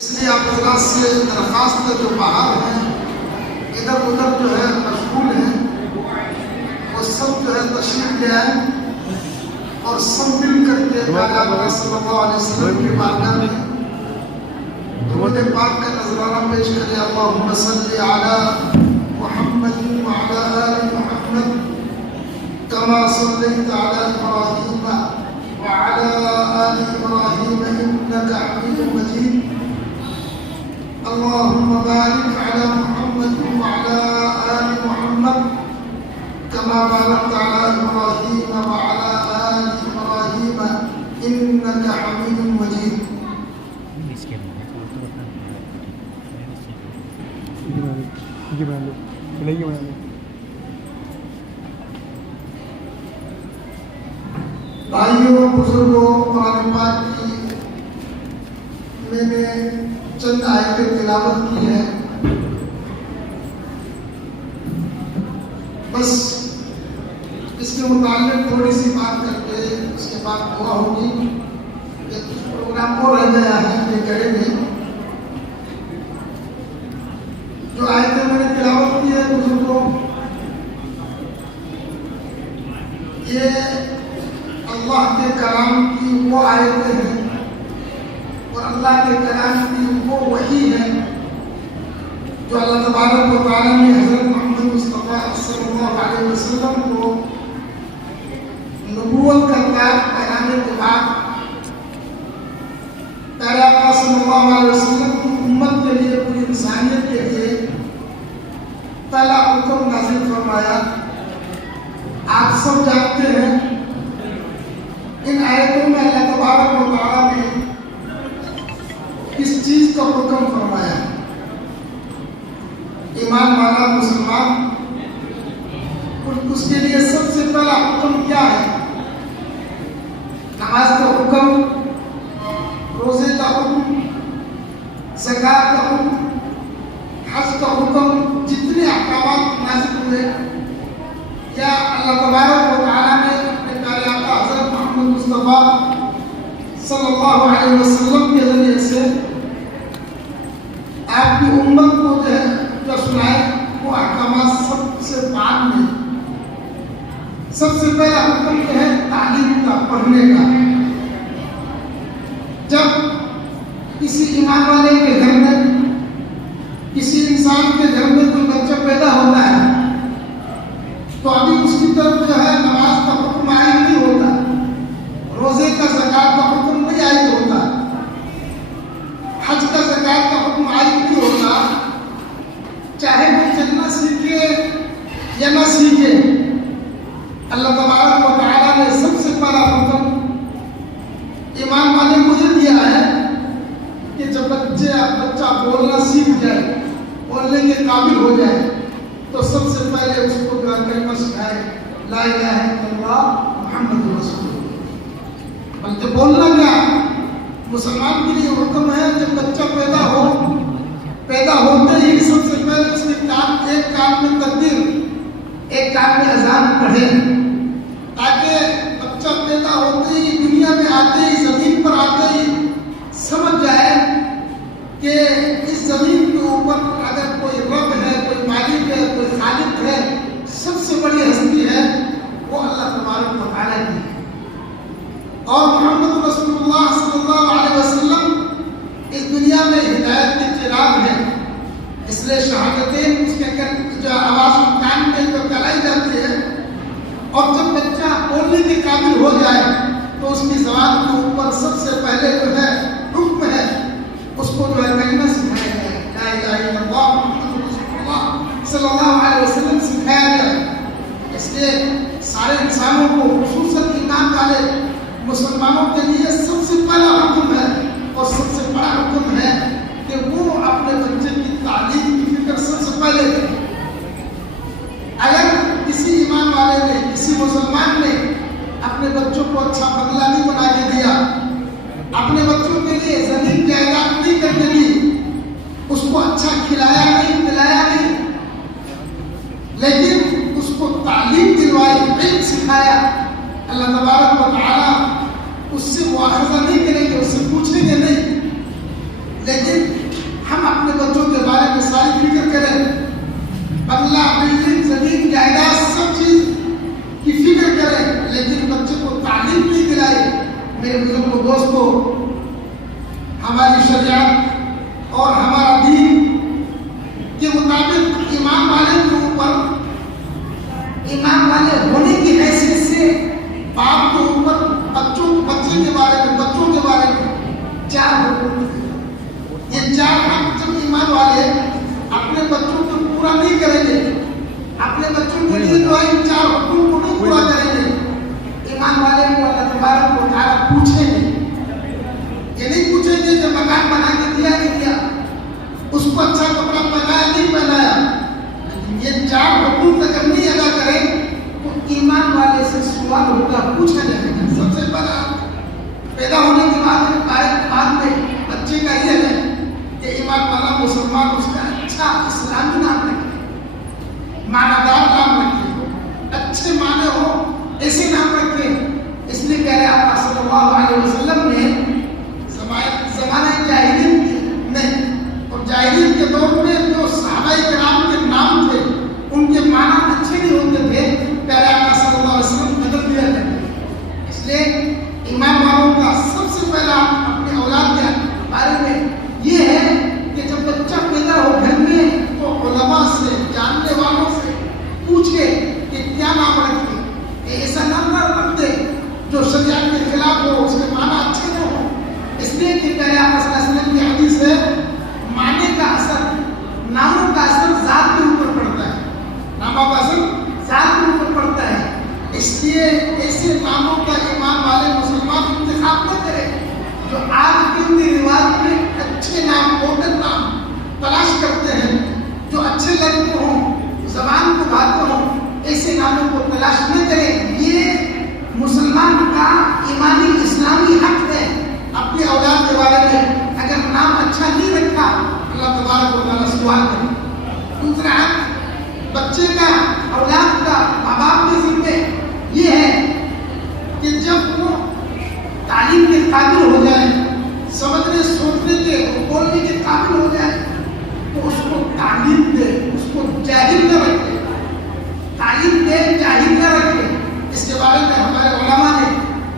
اس لیے آپ حضرات سے درخواست ہے، جو باہر ہیں ادھر ادھر جو ہے مشغول ہیں، وہ سب جو ہے تشریف لے آئیں اور سب مل کر کے آقا صلی اللہ علیہ وسلم کی بارگاہ میں درود پاک کا نذرانہ پیش کرے۔ اللہم صلی علی محمد وعلی آل محمد کما صلیت علی ابراہیم وعلی آل ابراہیم انک حمید مجید۔ اللهم بارك على محمد وعلى آل محمد كما باركت على إبراهيم وعلى آل إبراهيم إنك حميد مجيد۔ بھائیوں بزرگوں، قرآن پاک کی میں نے چند آیتیں تلاوت کی ہے، بس اس کے متعلق تھوڑی سی بات کر کے اس کے بعد دعا ہوگی۔ ایک پروگرام اور رہ گیا ہے یہ کریں گے۔ جو آیتیں میں نے تلاوت کی ہے بزرگوں، یہ اللہ کے کلام کی وہ آیتیں ہیں اور اللہ کے کلام کی وہ وحی ہے جو اللہ تبارک و تعالیٰ نے حضرت محمد مصطفیٰ صلی اللہ علیہ وسلم کو نبوت کا تاج پہنانے کے بعد پیارے آقا صلی اللہ علیہ وسلم کی امت کے لیے، پوری انسانیت کے لیے پہلا حکم نازل فرمایا۔ آپ سب جانتے ہیں ان آیتوں میں اللہ تبارک و تعالیٰ نے کس چیز کا حکم فرمایا؟ ایمان والا مسلمان، اس کے لیے سب سے پہلا حکم کیا ہے؟ نماز کا حکم، روزے کا حکم، زکوٰۃ کا حکم، حج کا حکم، جتنے احکامات نازل ہوئے یا اللہ تبارک و تعالیٰ نے اپنے پیارے آقا حضرت محمد مصطفیٰ صلی اللہ علیہ وسلم کے ذریعے سے آپ کی امت کو جو سنائے وہ احکامات سب سے بعد میں سب سے پہلا حکم یہ ہے تعلیم کا، پڑھنے کا۔ جب کسی ایمان والے کے گھر میں، کسی انسان کے گھر میں کوئی بچہ پیدا ہوتا ہے تو ابھی اس کی طرف جو ہے نماز کا حکم عائد نہیں ہوتا، روزے کا، زکوٰۃ کا حکم نہیں عائد ہوتا، حج کا، زکوٰۃ کا حکم عائد نہیں ہوتا، چاہے وہ چلنا سیکھے یا نہ سیکھے۔ اللہ تبارک و تعالیٰ نے سب سے پہلا حکم ایمان والے کو یہ دیا ہے کہ جب بچہ بولنا سیکھ جائے، بولنے کے قابل ہو جائے تو سب سے پہلے اس کو کلمہ سکھائے، لا الہ الا اللہ محمد رسول اللہ۔ بلکہ بولنا کیا مسلمان کے لیے حکم ہے، جب بچہ پیدا ہوتے ہی سب سے پہلے اس کے ایک کان میں تکبیر، ایک کان میں اذان پڑھے، تاکہ بچہ پیدا ہوتے ہی، دنیا میں آتے ہی، زمین پر آتے ہی سمجھ جائے کہ اس زمین کے اوپر اگر کوئی رب ہے، کوئی مالک ہے، کوئی خالق ہے، سب سے بڑی ہستی ہے وہ اللہ تبارک و تعالیٰ کی ہے۔ اور محمد رسول اللہ صلی اللہ علیہ وسلم اس دنیا میں ہدایت کے چراغ ہیں، اس لیے شہادتین اس کے جو آواز کان میں جو کرائی جاتی ہے، اور جب بچہ بولنے کے قابل ہو جائے تو اس کی زبان کے اوپر سب سے پہلے جو ہے حکم ہے اس کو جو ہے کلمہ سکھایا جائے، لا الہ الا اللہ محمد رسول اللہ صلی اللہ علیہ وسلم سکھایا جائے۔ اس لیے سارے انسانوں کو، خصوصاً ایمان والے مسلمانوں کے لیے سب سے پہلا حکم ہے اور سب سے بڑا حکم ہے کہ وہ اپنے بچے کی تعلیم کی فکر سب سے پہلے کریں۔ اگر کسی ایمان والے نے، کسی مسلمان نے اپنے بچوں کو اچھا بنگلہ نہیں بنا کے دیا، اپنے بچوں کے لیے زمین جائیداد نہیں کرنے دی، اس کو اچھا کھلایا نہیں، پلایا نہیں، لیکن اس کو تعلیم دلوائی، علم سکھایا، اللہ تبارک و تعالیٰ اس سے مواخذہ نہیں کریں گے، اس سے پوچھیں گے نہیں، لیکن ہم اپنے بچوں کے بارے میں ساری فکر کریں، بنگلہ بلڈنگ زمین جائیداد سب چیز کی فکر کریں، لیکن بچے کو تعلیم نہیں دلائے۔ میرے بزرگوں دوستوں، ہماری شریعت اور ہمارا دین کے مطابق ایمان والے کے اوپر، ایمان والے ہونے کی حیثیت سے باپ کے اوپر بچے کے بارے میں، بچوں کے بارے میں 4 حقوق ہیں۔ یہ 4 حق جب ایمان والے اپنے بچوں کو پورا نہیں کریں گے، اپنے بچوں کے لیے جو ان 4 حقوق کو نہیں پورا کریں گے، ایمان والے کو اللہ تبارک و تعالیٰ پوچھیں گے۔ یہ نہیں پوچھیں گے کہ مکان بنا کے دیا نہیں دیا، اس کو اچھا کپڑا پہنایا نہیں پہنایا، لیکن یہ 4 حقوق اگر نہیں ادا کریں تو ایمان والے سے سوال ہوگا، پوچھا جائے گا۔ سب سے پہلا پیدا ہونے کے بعد میں بچے کا یہ ہے کہ ایمان والا مسلمان اس کا اچھا اسلامی نام رکھے، معنیدار نام رکھے، اچھے معنی ہو ایسے نام رکھے۔ اس لیے پیارے آقا صلی اللہ علیہ وسلم نے زمانہ جاہلیت میں اور جاہلیت کے دور میں جو صحابہ کرام کے نام تھے ان کے معنی اچھے نہیں ہوتے تھے، پیارے آقا صلی اللہ علیہ وسلم بدل دیا کرتے۔ اس لیے ایمان والوں کا سب سے پہلا اپنے اولاد کے بارے میں یہ ہے کہ جب بچہ پیدا ہو گھر میں تو علماء سے، جاننے والوں سے پوچھے کہ کیا نام رکھے، کہ ایسا نام نہ رکھ دے جو شریعت کے خلاف ہو، اس کے معنی اچھے نہ ہو۔ اس لیے کہ پیارے آقا صلی اللہ علیہ وسلم کی حدیث ہے، معنی کا اثر، ناموں کا اثر ذات کے اوپر پڑتا ہے، ناموں کا اثر ذات کے اوپر پڑتا ہے۔ اس لیے ایسے ناموں کا ایمان والے مسلمان انتخاب نہ کرے جو آج کے رواج میں اچھے نام، ماڈرن نام تلاش کرتے ہیں، جو اچھے لگتے ہوں، زبان کو بھاتے ہوں، ایسے ناموں کو تلاش نہ کریں۔ یہ مسلمان کا ایمانی اسلامی حق ہے اپنے اولاد کے بارے میں۔ اگر نام اچھا نہیں رکھا اللہ تبارک و تعالیٰ سوال کرے۔ دوسرا حق بچے کا، اولاد کا ماں باپ کے ذمہ یہ ہے کہ جب وہ تعلیم کے قابل ہو جائے، سمجھنے سوچنے کے بولنے کے قابل ہو جائے تو اس کو تعلیم دے، اس کو جاہل نہ رکھے، تعلیم دے جاہل نہ رکھے۔ اس کے بارے میں ہمارے علماء نے،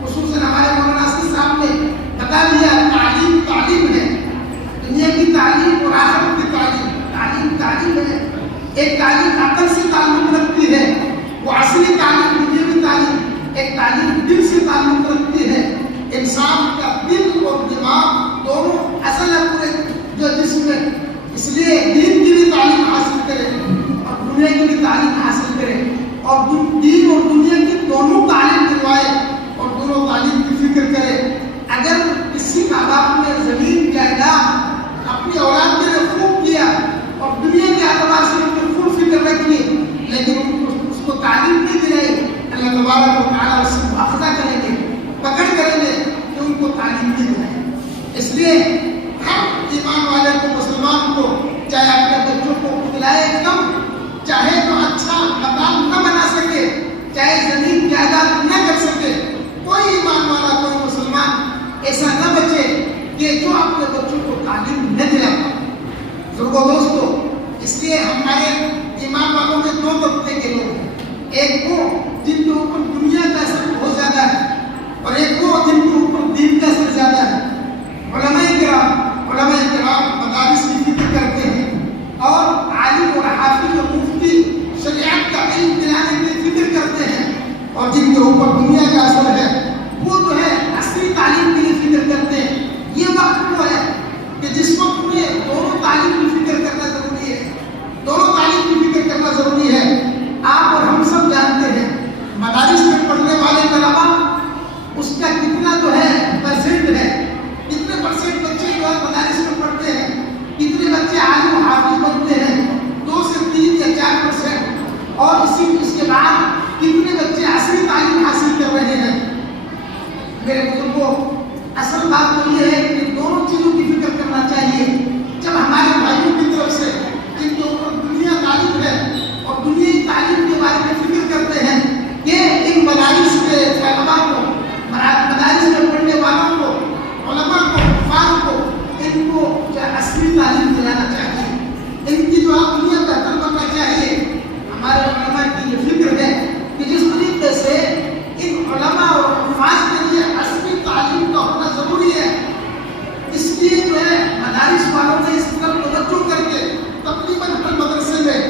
خصوصاً ہمارے مولانا ناصر صاحب نے بتا دیا، تعلیم تعلیم ہے، دنیا کی تعلیم اور آخرت کی تعلیم، تعلیم تعلیم ہے۔ ایک تعلیم عقل سے تعلق رکھتی ہے، وہ اصلی تعلیم دنیاوی تعلیم، ایک تعلیم دل سے تعلق رکھتی ہے۔ انسان کا دل اور دماغ دونوں اصل ہے پورے جو جسم میں، اس لیے دین کی بھی تعلیم حاصل کرے اور دنیا کی بھی تعلیم حاصل کرے، اور دین اور دنیا کی دونوں تعلیم دلوائے اور دونوں تعلیم کی فکر کرے۔ اگر کسی ماں باپ نے زمین جائیداد اپنی اولاد کے لیے خوب کیا اور دنیا کے اعتبار سے ان کی خوب فکر رکھی، لیکن اس کو تعلیم نہیں دلائی، اللہ تبارک و تعالیٰ اس سے مواخذہ کریں گے، پکڑ کریں گے کہ ان کو تعلیم نہیں دلائی۔ اس لیے ہر ایمان والے کو، مسلمان کو، چاہے اپنے بچوں کو کھلائے کم، چاہے تو اچھا مکان نہ بنا سکے، چاہے زمین جائیداد نہ کر سکے، کوئی ایمان والا، کوئی مسلمان ایسا نہ بچے کہ جو اپنے بچوں کو تعلیم نہ دلاتا۔ بزرگوں دوستو، اس لیے ہمارے ایمان والوں میں 2 طبقے کے لوگ ہیں، ایک وہ جن کے اوپر دنیا کا اثر بہت زیادہ ہے اور ایک وہ جن کے اوپر دین کا اثر زیادہ ہے۔ علماء کرام مدارس کی فکر کرتے ہیں اور عالم اور حافظ اور مفتی شریعت کا علم دلانے کی فکر کرتے ہیں، اور جن کے اوپر دنیا کا اثر ہے وہ جو ہے اصلی تعلیم کے لیے فکر کرتے ہیں۔ یہ وقت وہ ہے کہ جس وقت میں دونوں تعلیم کی فکر کرنا ضروری ہے، دونوں تعلیم کی فکر کرنا ضروری ہے۔ آپ اور ہم سب جانتے ہیں مدارس میں پڑھنے والے طلبا اس کا کتنا جو ہے پرسنٹ ہے، کتنے پرسنٹ بچے جو ہے مدارس میں پڑھتے ہیں، کتنے بچے عالم و حافظ بنتے ہیں، 2 سے 3 یا 4%، اور اس کے بعد کتنے بچے اصلی تعلیم حاصل کر رہے ہیں۔ لیے جو ہے مدارس والوں نے اس طرف توجہ کر کے تقریباً ہر مدرسے میں